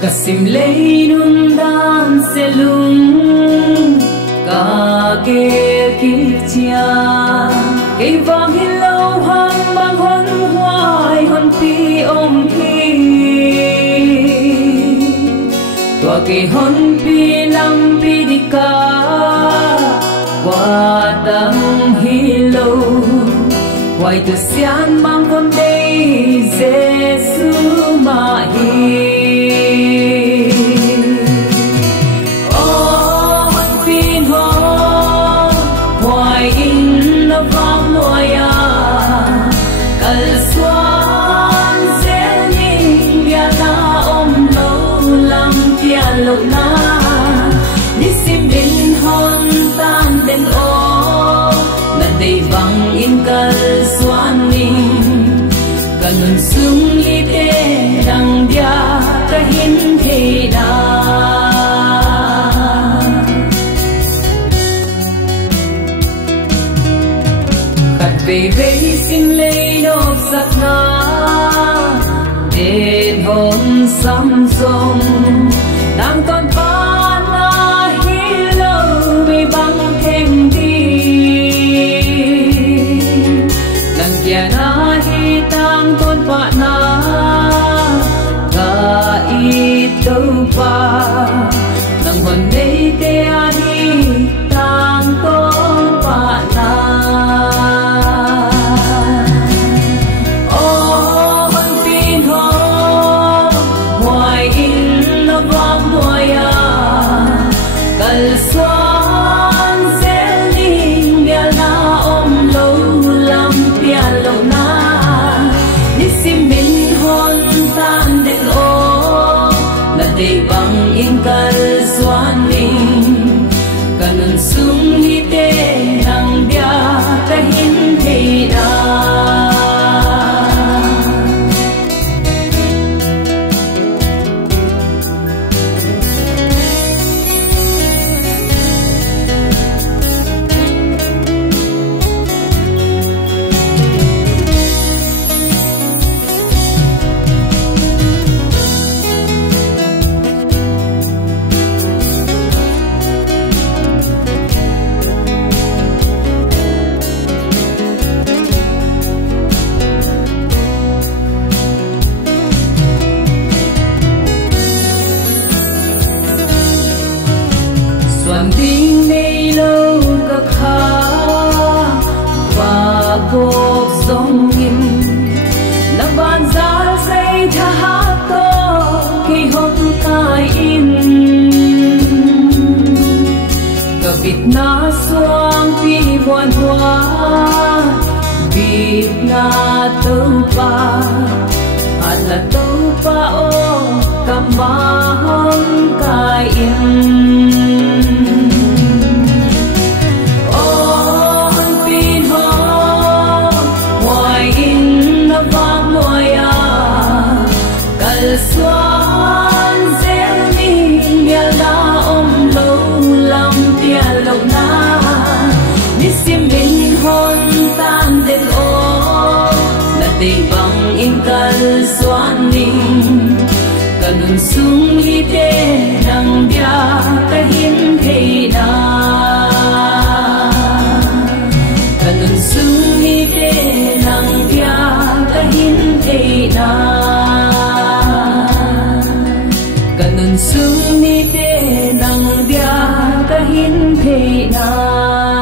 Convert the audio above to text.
Kasim lei nun dan selung ka ke chia ke vang hello hang bang hon hoài hon pi om thi tua ke hon pi lam pi di ka qua dang hello hoài tu sian mang con đây Giêsu ma hi. Kanun sung li te dang dia kahin he da khat ve ve sim le nok sak na den hon sam song nang con pa na hi lo mi bang theng đi nang kia na hi tang con pa na ga i tâu pa nang hon nei te a hi tang con pa na o hon pin ho hoài in na vang hoài a kal xoan sẽ linh bia na om lâu lam bia lâu na để bằng in kal xoan ninh kanun sung li te nang dia kahin he da Soan ding nei lâu ka kha và gok song in nang ban zal say tha ha to ki hom kai in ka vit na suang pi buan hoa vit na tâu pa ala tâu pa o ka ma hom kai in xoan gieo linh bia na om lâu lam bia lâu na đi sim linh hôn tan đến ô là tây bằng in kal xoan ninh kanun sung li te nang bia kahin he na kanun sung li te nang bia kahin he na kanun sung ni te nang dia kahin the na